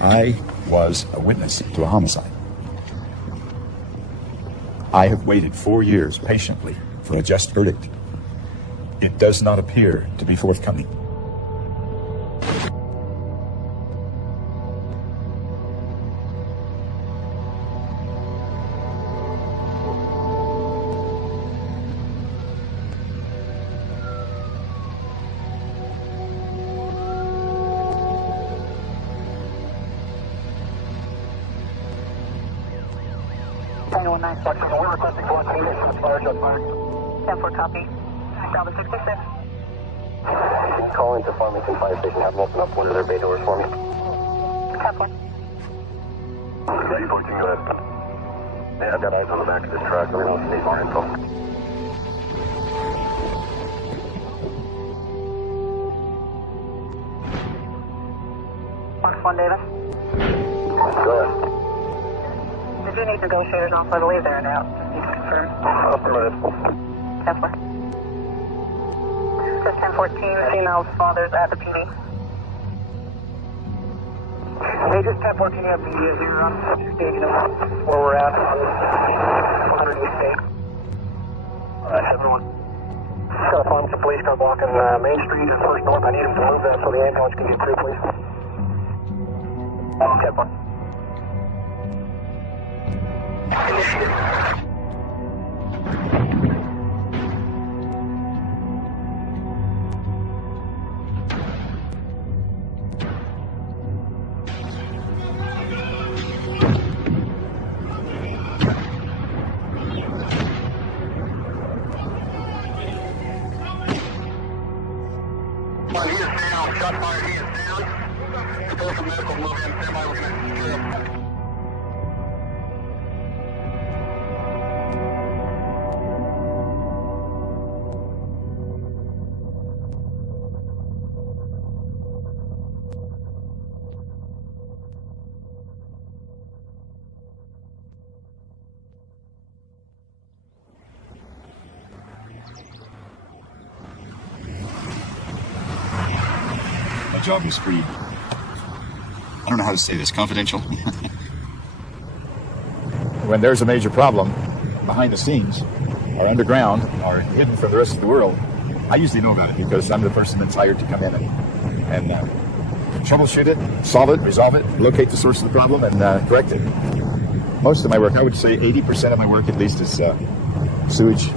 I was a witness to a homicide. I have waited 4 years patiently for a just verdict. It does not appear to be forthcoming. We're requesting coordination. Fire shot fire. 10-4 copy. Bravo 66. Call into Farmington Fire Station. Have them open up one of their bay doors for me. Cap 1. Ready, 14, go ahead. Yeah, I've got eyes on the back of this truck. Let me know if you need more info. Box 1, Davis. Go ahead. Did you need negotiators off? I believe they're now. Just need to confirm. Affirmative. 10-4. Just 1014, female's father's at the PD. Hey, just 1014 at the here on where we're at. 108. Alright, everyone. Got a Farmington police car blocking Main Street and First North. I need them to move that so the ambulance can get through, please. 10-4. He is down. Shot fired. He is down. Still some medical move in. Stand by. We're going to secure him. My job was free. I don't know how to say this. Confidential. When there's a major problem behind the scenes, or underground, or hidden from the rest of the world, I usually know about it because I'm the person that's hired to come in and troubleshoot it, solve it, resolve it, locate the source of the problem, and correct it. Most of my work, I would say 80% of my work at least, is sewage.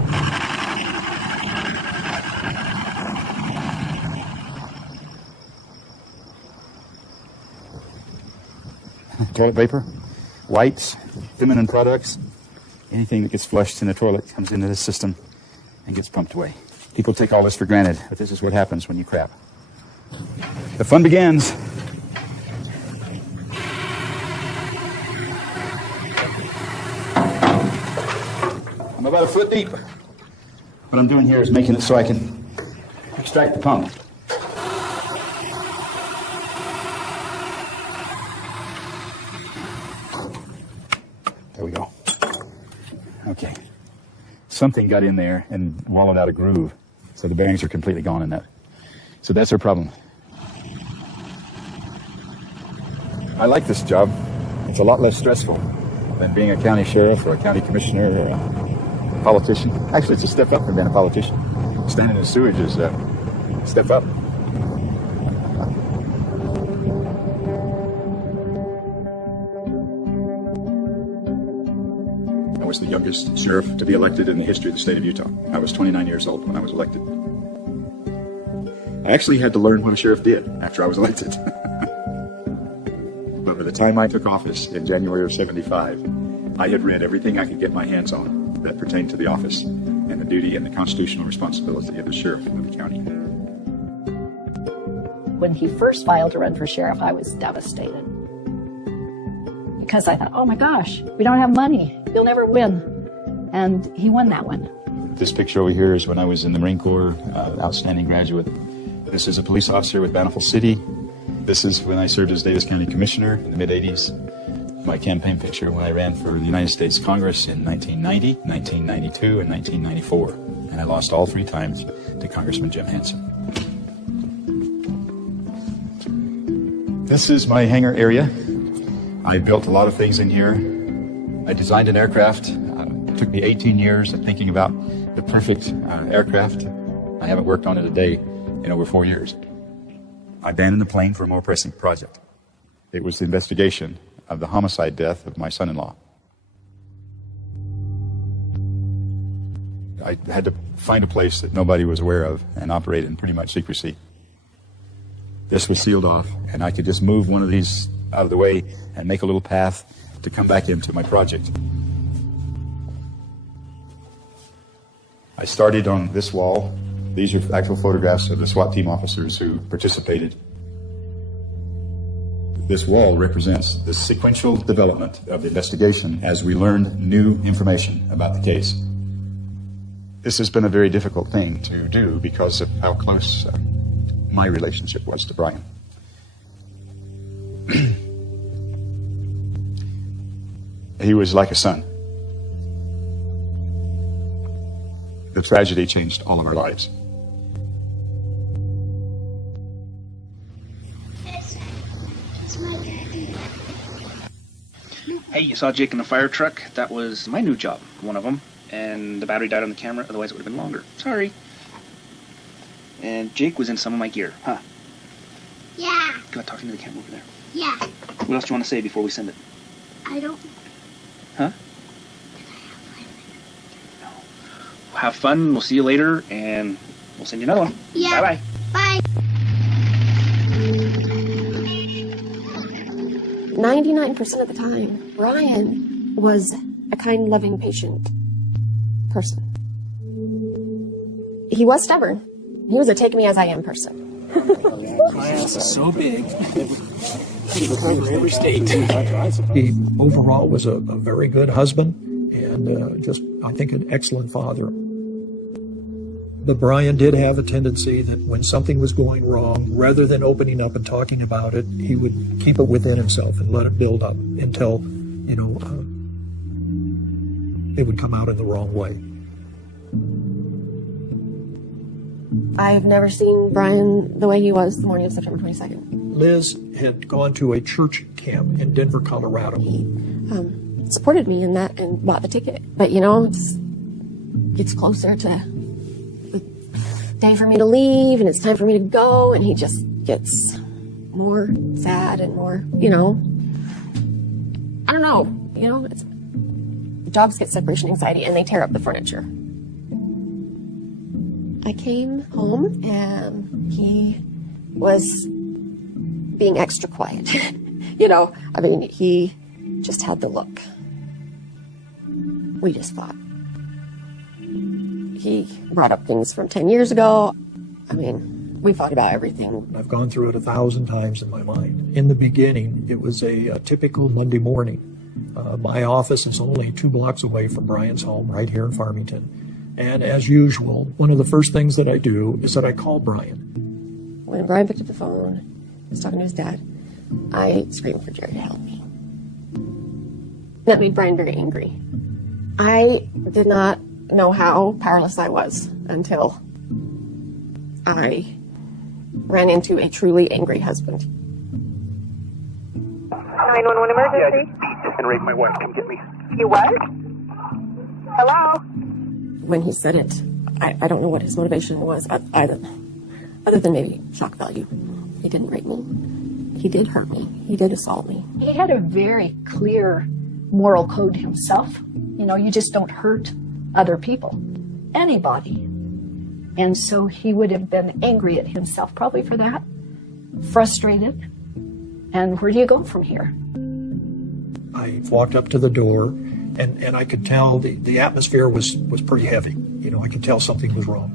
Toilet vapor, whites, feminine products, anything that gets flushed in the toilet comes into this system and gets pumped away. People take all this for granted, but this is what happens when you crap. The fun begins. I'm about a foot deep. What I'm doing here is making it so I can extract the pump. There we go. Okay. Something got in there and wallowed out a groove. So the bearings are completely gone in that. So that's our problem. I like this job. It's a lot less stressful than being a county sheriff or a county commissioner or a politician. Actually, it's a step up from being a politician. Standing in sewage is a step up. I was the youngest sheriff to be elected in the history of the state of Utah. I was 29 years old when I was elected. I actually had to learn what a sheriff did after I was elected. But by the time I took office in January of '75, I had read everything I could get my hands on that pertained to the office and the duty and the constitutional responsibility of the sheriff of the county. When he first filed to run for sheriff, I was devastated. Because I thought, oh my gosh, we don't have money. You'll never win. And he won that one. This picture over here is when I was in the Marine Corps, outstanding graduate. This is a police officer with Bountiful City. This is when I served as Davis County Commissioner in the mid-'80s. My campaign picture when I ran for the United States Congress in 1990, 1992, and 1994. And I lost all 3 times to Congressman Jim Hansen. This is my hangar area. I built a lot of things in here. I designed an aircraft. It took me 18 years of thinking about the perfect aircraft. I haven't worked on it a day in over 4 years. I abandoned the plane for a more pressing project. It was the investigation of the homicide death of my son-in-law. I had to find a place that nobody was aware of and operate in pretty much secrecy. This was sealed off, and I could just move one of these out of the way and make a little path to come back into my project. I started on this wall. These are actual photographs of the SWAT team officers who participated. This wall represents the sequential development of the investigation as we learned new information about the case. This has been a very difficult thing to do because of how close my relationship was to Brian. He was like a son. The tragedy changed all of our lives. Hey, you saw Jake in the fire truck? That was my new job, one of them. And the battery died on the camera, otherwise it would have been longer. Sorry. And Jake was in some of my gear, huh? Yeah. Go talk into the camera over there. Yeah. What else do you want to say before we send it? I don't. Huh? No. Have fun. We'll see you later, and we'll send you another one. Yeah. Bye-bye. Bye. 99% of the time, Brian was a kind, loving, patient person. He was stubborn. He was a take-me-as-I-am person. My ass is so big. It'll cover every state. He overall was a very good husband and just, I think, an excellent father. But Brian did have a tendency that when something was going wrong, rather than opening up and talking about it, he would keep it within himself and let it build up until, it would come out in the wrong way. I've never seen Brian the way he was the morning of September 22nd. Liz had gone to a church camp in Denver, Colorado. He supported me in that and bought the ticket. But, it's closer to the day for me to leave, and it's time for me to go, and he just gets more sad and more, I don't know, dogs get separation anxiety and they tear up the furniture. I came home and he was being extra quiet. He just had the look. We just fought. He brought up things from 10 years ago. We fought about everything. I've gone through it 1,000 times in my mind. In the beginning, it was a typical Monday morning. My office is only 2 blocks away from Brian's home right here in Farmington. And as usual, one of the first things that I do is that I call Brian. When Brian picked up the phone, he was talking to his dad, I screamed for Jerry to help me. That made Brian very angry. I did not know how powerless I was until I ran into a truly angry husband. 911 emergency? And rape my wife. Come get me. You what? Hello? When he said it, I don't know what his motivation was either, other than maybe shock value. He didn't rape me. He did hurt me. He did assault me. He had a very clear moral code himself. You just don't hurt other people, anybody. And so he would have been angry at himself probably for that, frustrated. And where do you go from here? I walked up to the door, and I could tell the atmosphere was pretty heavy. I could tell something was wrong.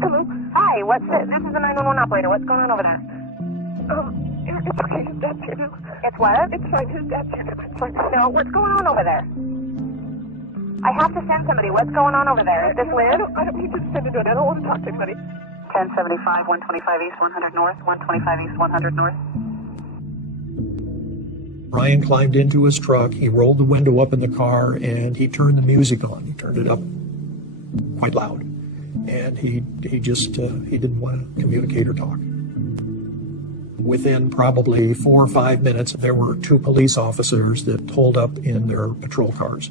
Hello? Hi, what's it? This is the 911 operator. What's going on over there? It's okay. His dad's here now. It's what? It's fine. His dad's here now. It's fine. No, what's going on over there? I have to send somebody. What's going on over there? Is this Liz? I don't need to send anyone. I don't want to talk to anybody. 1075, 125 East, 100 North, 125 East, 100 North. Brian climbed into his truck, he rolled the window up in the car, and he turned the music on. He turned it up quite loud. and he didn't want to communicate or talk. Within probably 4 or 5 minutes, there were 2 police officers that pulled up in their patrol cars.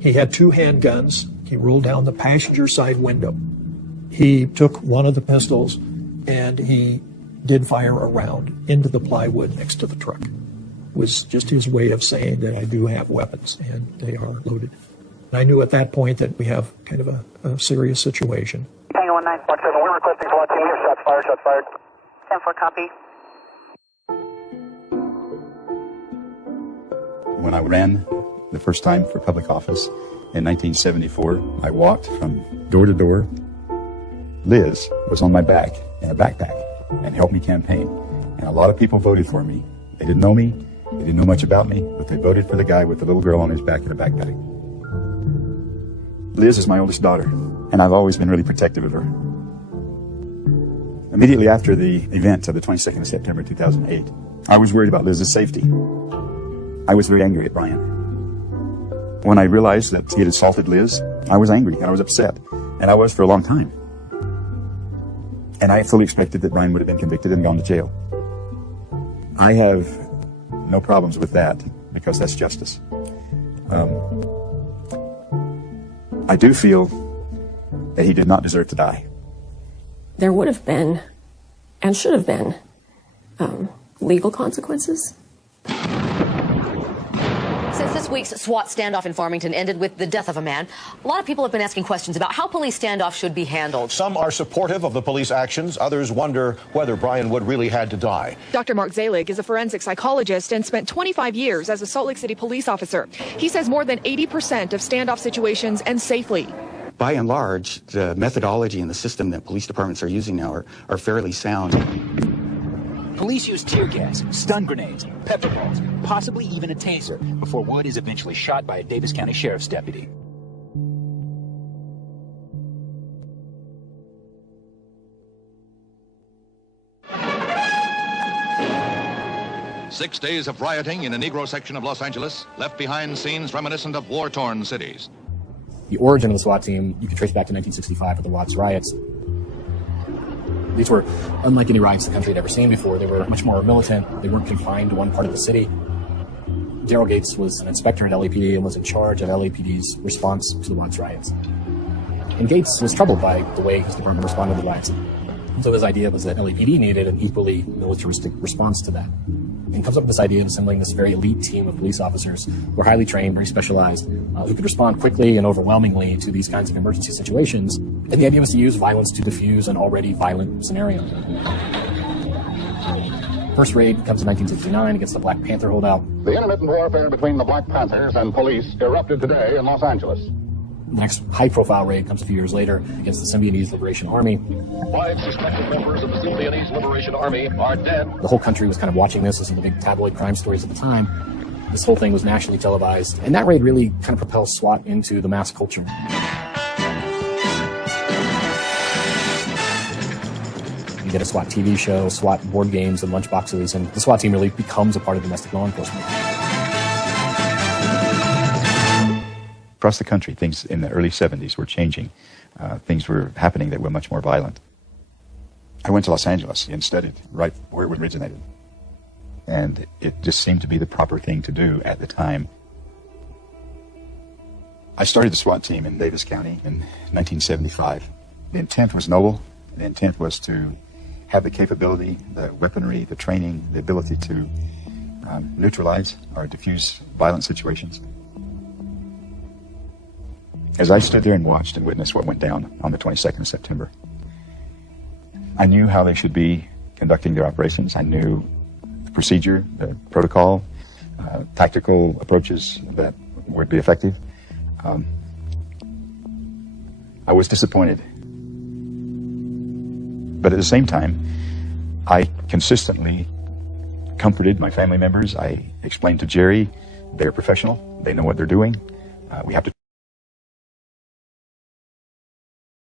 He had 2 handguns. He rolled down the passenger side window. He took one of the pistols and he did fire a round into the plywood next to the truck. It was just his way of saying that I do have weapons and they are loaded. And I knew at that point that we have kind of a serious situation. Tango 19. We're requesting SWAT team here. Shots fired, shots fired. 10-4 copy. When I ran the first time for public office in 1974, I walked from door to door. Liz was on my back in a backpack and helped me campaign. And a lot of people voted for me. They didn't know me, they didn't know much about me, but they voted for the guy with the little girl on his back in a backpack. Liz is my oldest daughter, and I've always been really protective of her. Immediately after the event of the 22nd of September 2008, I was worried about Liz's safety. I was very angry at Brian. When I realized that he had assaulted Liz, I was angry and I was upset, and I was for a long time. And I fully expected that Brian would have been convicted and gone to jail. I have no problems with that because that's justice. I do feel that he did not deserve to die. There would have been, and should have been, legal consequences. Since this week's SWAT standoff in Farmington ended with the death of a man, a lot of people have been asking questions about how police standoffs should be handled. Some are supportive of the police actions. Others wonder whether Brian Wood really had to die. Dr. Mark Zelig is a forensic psychologist and spent 25 years as a Salt Lake City police officer. He says more than 80% of standoff situations end safely. By and large, the methodology and the system that police departments are using now are fairly sound. Police use tear gas, stun grenades, pepper balls, possibly even a taser, before Wood is eventually shot by a Davis County Sheriff's deputy. Six days of rioting in a Negro section of Los Angeles left behind scenes reminiscent of war-torn cities. The origin of the SWAT team you can trace back to 1965 with the Watts riots. These were unlike any riots the country had ever seen before. They were much more militant. They weren't confined to one part of the city. Daryl Gates was an inspector at LAPD and was in charge of LAPD's response to the Watts riots. And Gates was troubled by the way his department responded to the riots. So his idea was that LAPD needed an equally militaristic response to that. And comes up with this idea of assembling this very elite team of police officers who were highly trained, very specialized, who could respond quickly and overwhelmingly to these kinds of emergency situations. And the idea was to use violence to diffuse an already violent scenario. First raid comes in 1969 against the Black Panther holdout. The intermittent warfare between the Black Panthers and police erupted today in Los Angeles. The next high-profile raid comes a few years later against the Symbionese Liberation Army. 5 suspected members of the Symbionese Liberation Army are dead. The whole country was kind of watching this. This was the big tabloid crime stories at the time. This whole thing was nationally televised. And that raid really kind of propelled SWAT into the mass culture. You get a SWAT TV show, SWAT board games, and lunchboxes, and the SWAT team really becomes a part of domestic law enforcement. Across the country, things in the early 70s were changing. Things were happening that were much more violent. I went to Los Angeles and studied right where it originated. And it just seemed to be the proper thing to do at the time. I started the SWAT team in Davis County in 1975. The intent was noble. The intent was to have the capability, the weaponry, the training, the ability to neutralize or diffuse violent situations. As I stood there and watched and witnessed what went down on the 22nd of September, I knew how they should be conducting their operations. I knew the procedure, the protocol, tactical approaches that would be effective. I was disappointed. But at the same time, I consistently comforted my family members. I explained to Jerry, they're professional, they know what they're doing. We have to